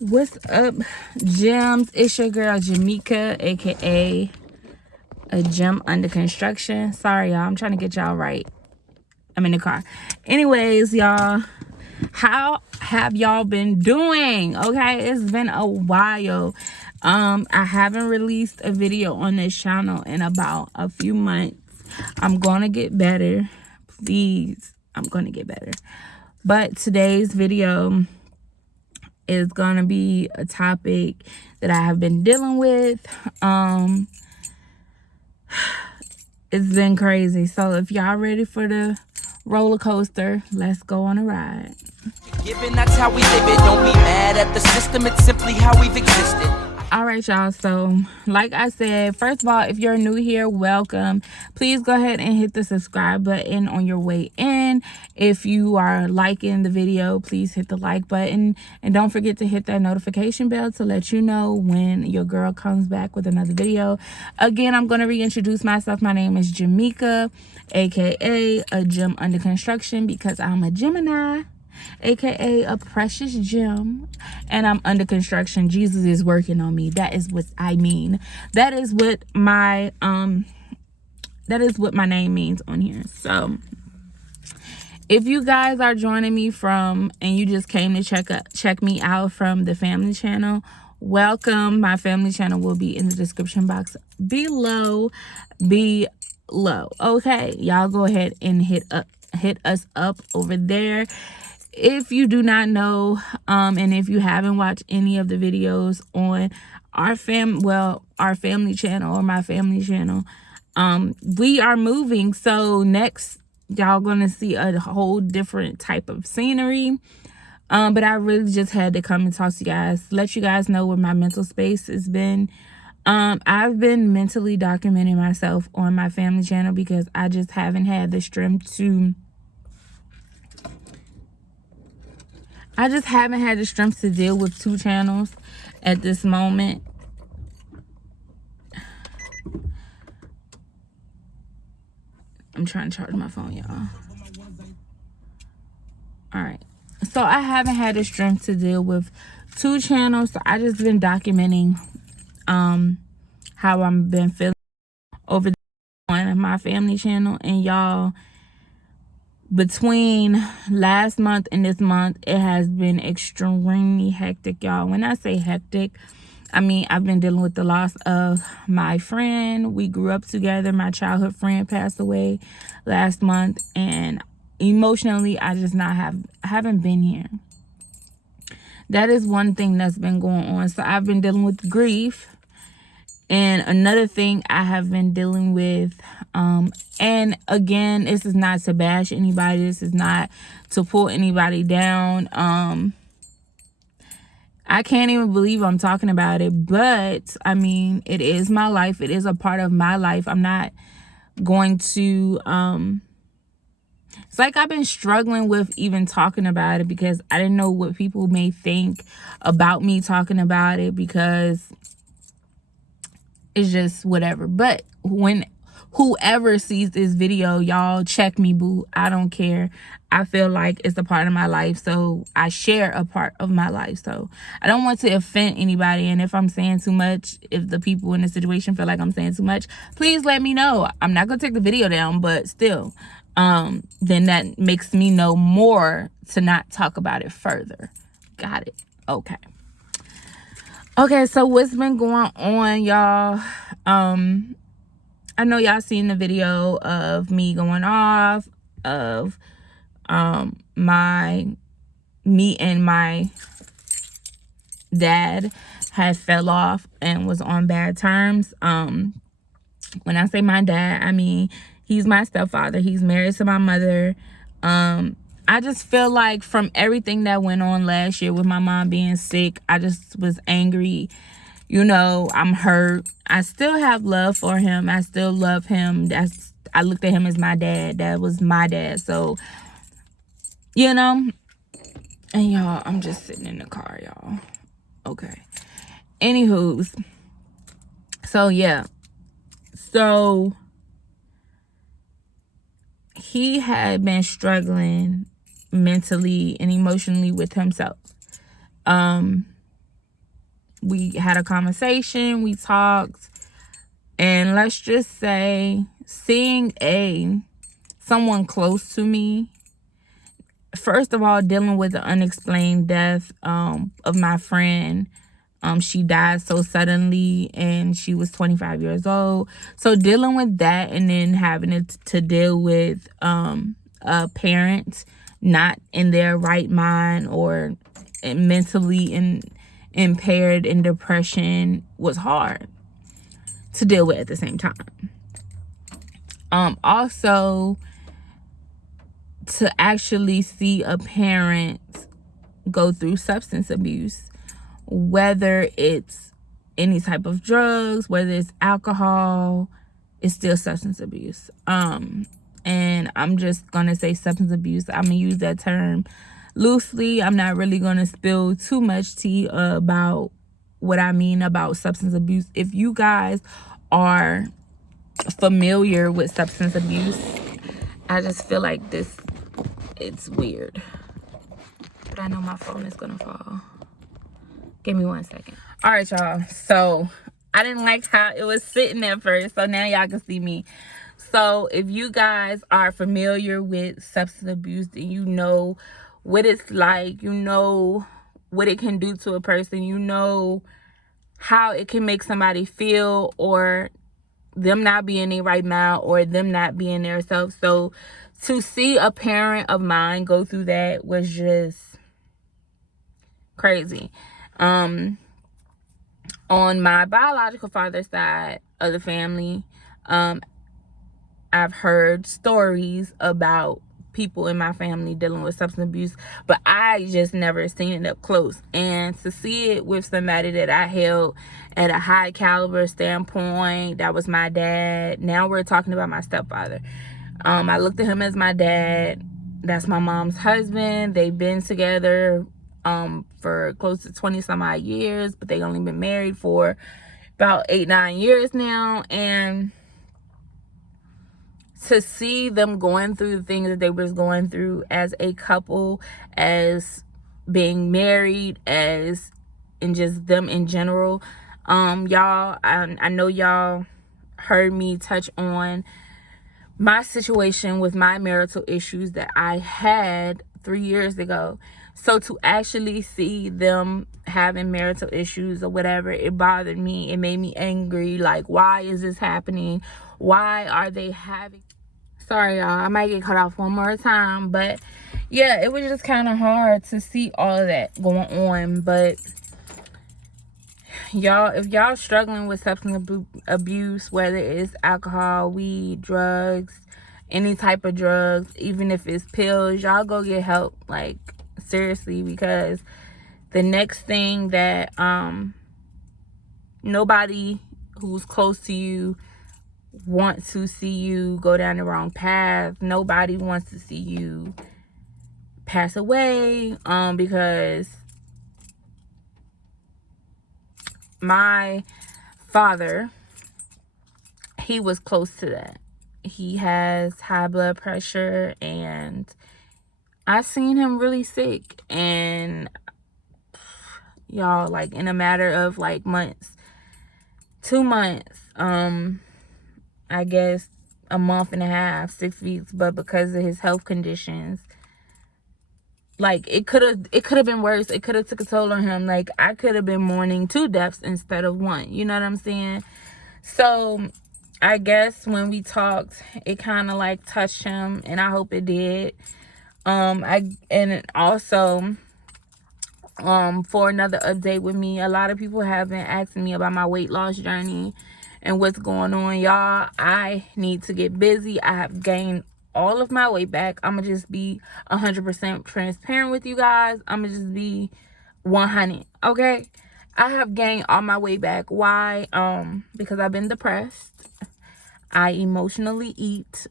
What's up, gems? It's your girl Jamika, aka a gem under construction. Sorry, y'all. I'm trying to get y'all right. I'm in the car. Anyways, y'all, how have y'all been doing? Okay, it's been a while. I haven't released a video on this channel in about a few months. I'm gonna get better. Please, I'm gonna get better. But today's video is gonna be a topic that I have been dealing with. It's been crazy. So if y'all ready for the roller coaster, let's go on a ride. Given that's how we live it, don't be mad at the system, it's simply how we've existed. All right, y'all. So like I said, first of all, if you're new here, welcome. Please go ahead and hit the subscribe button on your way in. If you are liking the video, please hit the like button, and don't forget to hit that notification bell to let you know when your girl comes back with another video. Again, I'm going to reintroduce myself. My name is Jamika, aka a gem under construction, because I'm a Gemini, aka a precious gem, and I'm under construction. Jesus is working on me. That is what I mean. That is what my name means on here. So if you guys are joining me from, and you just came to check me out from the family channel, welcome. My family channel will be in the description box below. Okay, y'all go ahead and hit us up over there. If you do not know, and if you haven't watched any of the videos on our family channel or my family channel, we are moving. So next, y'all gonna see a whole different type of scenery. But I really just had to come and talk to you guys, let you guys know where my mental space has been. I've been mentally documenting myself on my family channel because I just haven't had the strength to deal with two channels at this moment. I'm trying to charge my phone, y'all. All right. So I haven't had the strength to deal with two channels. So I just been documenting how I've been feeling over on my family channel. And y'all, between last month and this month, it has been extremely hectic, y'all. When I say hectic, I mean, I've been dealing with the loss of my friend. We grew up together. My childhood friend passed away last month, and emotionally, I just haven't been here. That is one thing that's been going on. So I've been dealing with grief. And another thing I have been dealing with, and again, this is not to bash anybody. This is not to pull anybody down. I can't even believe I'm talking about it, but I mean, it is my life. It is a part of my life. I'm not going to, it's like I've been struggling with even talking about it because I didn't know what people may think about me talking about it, because it's just whatever. But when whoever sees this video, y'all check me, boo. I don't care. I feel like it's a part of my life, so I share a part of my life. So I don't want to offend anybody, and if I'm saying too much, if the people in the situation feel like I'm saying too much, please let me know. I'm not gonna take the video down, but still, then that makes me know more to not talk about it further. Got it? Okay. Okay, so what's been going on, y'all? I know y'all seen the video of me going off, of me and my dad had fell off and was on bad terms. When I say my dad, I mean he's my stepfather. He's married to my mother. I just feel like from everything that went on last year with my mom being sick, I just was angry. You know, I'm hurt. I still have love for him. I still love him. I looked at him as my dad. That was my dad. So, you know, and y'all, I'm just sitting in the car, y'all. Okay. Anywho's. So, yeah. So, he had been struggling mentally and emotionally with himself. We had a conversation, we talked, and let's just say seeing someone close to me, first of all, dealing with the unexplained death of my friend. She died so suddenly and she was 25 years old. So dealing with that, and then having to deal with a parent not in their right mind or mentally impaired in depression was hard to deal with at the same time. Also, to actually see a parent go through substance abuse, whether it's any type of drugs, whether it's alcohol, it's still substance abuse. And I'm just gonna say substance abuse. I'm gonna use that term loosely. I'm not really gonna spill too much tea about what I mean about substance abuse. If you guys are familiar with substance abuse, I just feel like it's weird. But I know my phone is gonna fall. Give me 1 second. All right, y'all. So I didn't like how it was sitting at first. So now y'all can see me. So if you guys are familiar with substance abuse, and you know what it's like, you know what it can do to a person, you know how it can make somebody feel, or them not being their right mind, or them not being their self. So to see a parent of mine go through that was just crazy. On my biological father's side of the family, I've heard stories about people in my family dealing with substance abuse, but I just never seen it up close. And to see it with somebody that I held at a high caliber standpoint, that was my dad. Now we're talking about my stepfather. I looked at him as my dad. That's my mom's husband. They've been together for close to 20 some odd years, but they only been married for about 8-9 years now. And to see them going through the things that they was going through as a couple, as being married, as in just them in general, y'all, I know y'all heard me touch on my situation with my marital issues that I had 3 years ago. So to actually see them having marital issues or whatever, it bothered me. It made me angry. Like, why is this happening? Why are they having... Sorry, y'all. I might get cut off one more time. But, yeah, it was just kind of hard to see all of that going on. But, y'all, if y'all struggling with substance abuse, whether it's alcohol, weed, drugs, any type of drugs, even if it's pills, y'all go get help. Like, seriously, because the next thing that nobody who's close to you wants to see you go down the wrong path. Nobody wants to see you pass away, because my father, he was close to that. He has high blood pressure, and I seen him really sick. And y'all, like, in a matter of like months, 2 months, I guess a month and a half, 6 weeks, but because of his health conditions, like, it could have been worse. It could have took a toll on him. Like, I could have been mourning 2 deaths instead of 1. You know what I'm saying? So I guess when we talked, it kind of like touched him, and I hope it did. And also, for another update with me, a lot of people have been asking me about my weight loss journey and what's going on. Y'all, I need to get busy. I have gained all of my weight back. I'm gonna just be 100% transparent with you guys. I'm gonna just be 100, okay? I have gained all my weight back. Why? Because I've been depressed. I emotionally eat.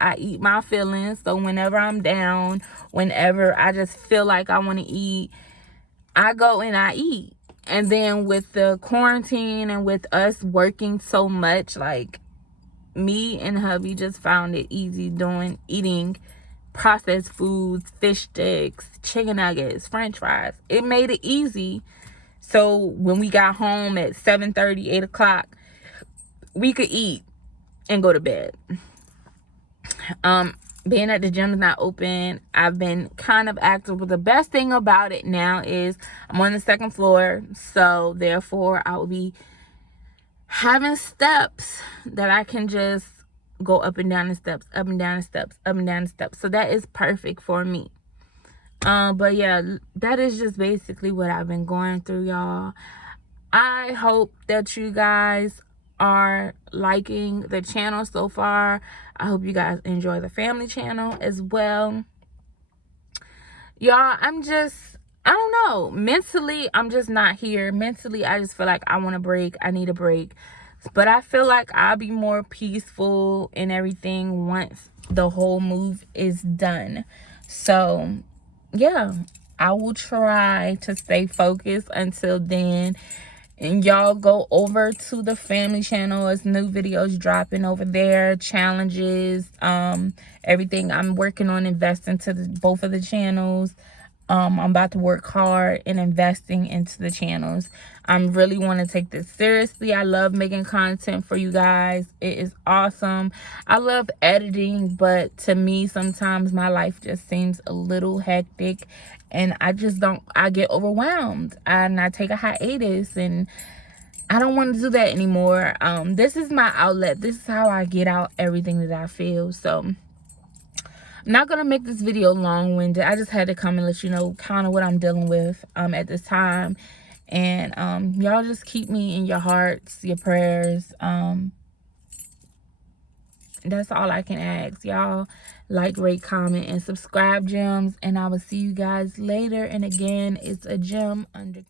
I eat my feelings. So whenever I'm down, whenever I just feel like I want to eat, I go and I eat. And then with the quarantine and with us working so much, like, me and hubby just found it easy eating processed foods, fish sticks, chicken nuggets, french fries. It made it easy. So when we got home at 7:30, 8 o'clock, we could eat and go to bed. Being that the gym is not open, I've been kind of active. But the best thing about it now is I'm on the second floor, so therefore I will be having steps that I can just go up and down the steps, up and down the steps, up and down the steps. So that is perfect for me. But yeah, that is just basically what I've been going through, y'all. I hope that you guys are liking the channel so far. I hope you guys enjoy the family channel as well. Y'all, I don't know. Mentally, I'm just not here. Mentally, I just feel like I want a break. I need a break. But I feel like I'll be more peaceful and everything once the whole move is done. So, yeah, I will try to stay focused until then. And y'all go over to the family channel. It's new videos dropping over there, challenges, everything. I'm working on investing to both of the channels. I'm about to work hard in investing into the channels. I really want to take this seriously. I love making content for you guys. It is awesome. I love editing, but to me, sometimes my life just seems a little hectic and I get overwhelmed and I take a hiatus and I don't want to do that anymore. This is my outlet. This is how I get out everything that I feel. So I'm not gonna make this video long-winded. I just had to come and let you know kind of what I'm dealing with at this time. And y'all just keep me in your hearts, your prayers. That's all I can ask. Y'all like, rate, comment, and subscribe, gems. And I will see you guys later. And again, it's a gem under